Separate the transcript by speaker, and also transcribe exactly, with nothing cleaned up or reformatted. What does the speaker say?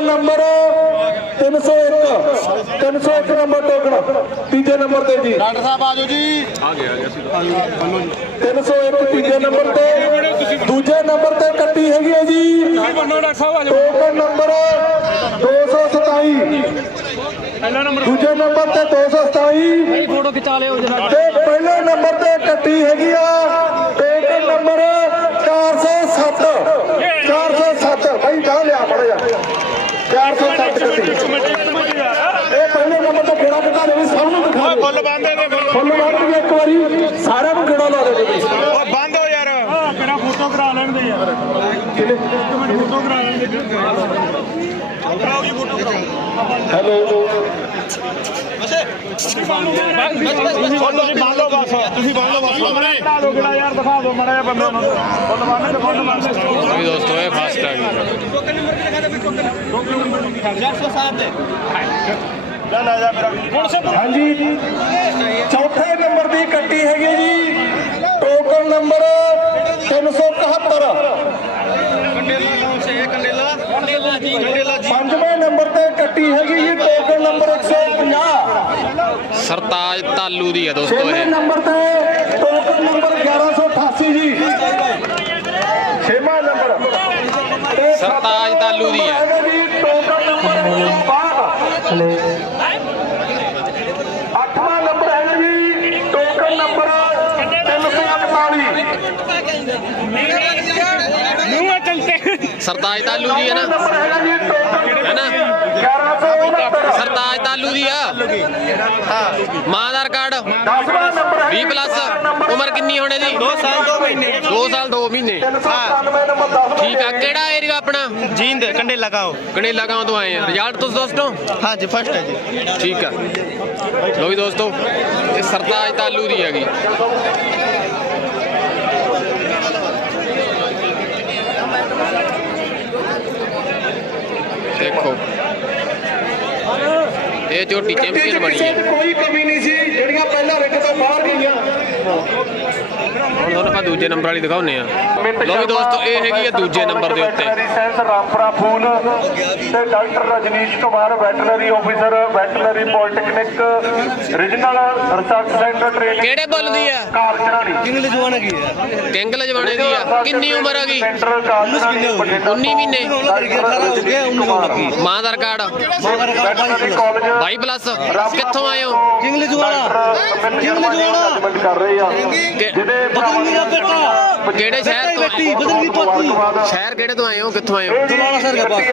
Speaker 1: token number तीन सौ एक तीन सौ एक नंबर टोकन तीजे नंबर ते जी
Speaker 2: डॉक्टर साहब आजो जी
Speaker 3: आ गया आ गया
Speaker 1: तीन सौ एक तीजे नंबर ते दूजे नंबर ते कट्टी हैगी है जी टोकन नंबर दो सौ सताई दूजे नंबर ते दो सौ सताई
Speaker 4: फोटो खिचा लियो जरा
Speaker 1: ते पहले नंबर ते कट्टी हैगी आ टोकन नंबर चार सौ सत्त चार सौ सत्त भाई जा लिया पड़ जा चार सौ सत्त कट्टी ਇਹ ਪਹਿਲੇ ਨੰਬਰ ਤੇ ਗੇੜਾ ਕਿਤਾ ਦੇ ਸਭ ਨੂੰ ਦਿਖਾ ਦੇ
Speaker 2: फुल बंद है
Speaker 1: ਫੁੱਲ ਮਾਰ ਕੇ ਇੱਕ ਵਾਰੀ ਸਾਰਿਆਂ ਨੂੰ ਗੇੜਾ ਲਾ ਦੇ ਜੀ
Speaker 2: ओ बंद हो यार
Speaker 4: ਕਿਹੜਾ ਫੋਟੋ ਕਰਾ ਲੈਣ ਦੇ ਯਾਰ ਫੋਟੋ ਕਰਾ ਲੈਣ ਦੇ ਕਰਾਓ ਜੀ ਫੋਟੋ
Speaker 1: ਹੈਲੋ
Speaker 4: ਤੁਸੀਂ ਬੰਦ ਲਓ ਬਸ ਤੁਸੀਂ ਬੰਦ ਲਓ ਬਸ ਦਿਖਾ ਦਿਓ ਕਿਹੜਾ ਯਾਰ ਦਿਖਾ ਦਿਓ ਮੜਾ ਜਿਹਾ ਬੰਦੇ ਨੂੰ ਫੁੱਲ ਬੰਨ ਕੇ ਫੁੱਲ ਬੰਨ
Speaker 3: अभी दोस्तों ये फास्ट आ गई
Speaker 4: ਟੋਕਨ ਨੰਬਰ ਕਿਹੜਾ ਖਾਦਾ ਵੀ ਟੋਕਨ ਨੰਬਰ ਚਾਰ ਸੌ ਸਾਤ ਦੇ ਚੱਲ ਆ ਜਾ ਮੇਰਾ ਹੁਣ ਸੇ
Speaker 1: ਹਾਂਜੀ ਚੌਥੇ ਨੰਬਰ ਦੀ ਕੱਟੀ ਹੈਗੀ ਜੀ ਟੋਕਨ ਨੰਬਰ ਤਿੰਨ ਸੌ ਇਕਹੱਤਰ ਪੰਜਵੇਂ ਨੰਬਰ ਤੇ ਕੱਟੀ ਹੈਗੀ ਜੀ ਟੋਕਨ ਨੰਬਰ ਇੱਕ ਸੌ ਪੰਜਾਹ
Speaker 3: सरताज तालू दी है दोस्तों
Speaker 1: ਛੇਵੇਂ
Speaker 3: ये
Speaker 1: ਨੰਬਰ ਤੇ ਟੋਕਨ ਨੰਬਰ ਗਿਆਰਾਂ ਸੌ ਅਠਾਸੀ ਜੀ ਛੇਵਾਂ ਨੰਬਰ ਤੇ
Speaker 3: सरताज तालू दी है
Speaker 1: ਹੈਗਾ ਜੀ ਟੋਕਨ ਨੰਬਰ ਬਾਹਠ ਅੱਠਵਾਂ ਨੰਬਰ ਹੈਗਾ ਜੀ ਟੋਕਨ ਨੰਬਰ ਤਿੰਨ ਸੌ ਇਕਤਾਲੀ
Speaker 4: ਨੂੰ ਚਲਤੇ
Speaker 3: सरताज तालू दी है ना
Speaker 1: ਨੰਬਰ ਹੈਗਾ ਜੀ ਟੋਕਨ
Speaker 3: है ना
Speaker 1: ਗਿਆਰਾਂ ਸੌ ਉਨੱਤਰ
Speaker 3: सरताज तालू दी है मां आधार कार्ड
Speaker 1: ਦਸਵਾਂ ਨੰਬਰ
Speaker 3: बीस प्लस उम्र कितनी होने दी
Speaker 2: दो साल दो महीने
Speaker 3: दो साल दो महीने
Speaker 1: ਤਿੰਨ ਸੌ ਸਤਾਨਵੇਂ ਨੰਬਰ ਦਸ
Speaker 3: ठीक है केड़ा एरिया अपना
Speaker 2: जींद कंडे लगाओ
Speaker 3: कनेला गांव तो आए हैं रिजल्ट तो दोस्तों
Speaker 2: हाँ जी फर्स्ट है जी
Speaker 3: ठीक है लो भी दोस्तों ये सरताज तालू दी हैगी देखो ये झोटी चैंपियन बनी है
Speaker 1: ਕੋਈ ਕਮੀ ਨਹੀਂ ਸੀ ਜਿਹੜੀਆਂ ਪਹਿਲਾਂ ਰਿਕ ਤੋਂ ਬਾਹਰ ਗਈਆਂ
Speaker 3: ਹੁਣ ਤੁਹਾਨੂੰ ਆਪਾਂ ਦੂਜੇ ਨੰਬਰ ਵਾਲੀ ਦਿਖਾਉਨੇ ਆ ਲੋ ਵੀ ਦੋਸਤੋ ਇਹ ਹੈਗੀ ਆ ਦੂਜੇ ਨੰਬਰ ਦੇ ਉੱਤੇ
Speaker 1: ਸੈਂਸ ਰਾਮਪੁਰਾ ਫੂਲ ਤੇ doctor Rajneesh Kumar veterinary officer veterinary polytechnic regional research centre training
Speaker 3: ਕਿਹੜੇ ਬੁੱਲ ਦੀ ਆ
Speaker 1: ਕਾਰ ਚੜਾਣੀ
Speaker 2: इंग्लिश जवाना की है
Speaker 3: ਕਿੰਗ ਲਜਵਾਣੇ ਦੀ ਆ ਕਿੰਨੀ ਉਮਰ ਹੈਗੀ
Speaker 1: ਸੈਂਟਰ ਕਾਰ ਚੜਾਣੀ
Speaker 3: ਉੱਨੀ ਮਹੀਨੇ
Speaker 2: अठारह हो गया उन्नीस हो लगी
Speaker 3: ਮਾਂ ਆਧਾਰ ਕਾਰਡ
Speaker 1: ਵੈਟਰਨਰੀ ਕਾਲਜ
Speaker 3: ਬਾਈ ਪਲੱਸ ਕਿੱਥੋਂ ਆਏ ਹੋ
Speaker 2: इंग्लिश जवाना इंग्लिश जवाना
Speaker 1: ਕਰ ਰਹੇ ਆ
Speaker 3: ਕਿ-
Speaker 1: ਜਿਹਦੇ
Speaker 2: बदल मेरा बेटा
Speaker 3: ਕਿਹੜੇ ਸ਼ਹਿਰ ਤੋਂ
Speaker 2: बेटी बदल की पोती
Speaker 3: ਸ਼ਹਿਰ ਕਿਹੜੇ ਤੋਂ ਆਏ ਹੋ ਕਿੱਥੋਂ ਆਏ ਹੋ
Speaker 2: दुलारा सर के पास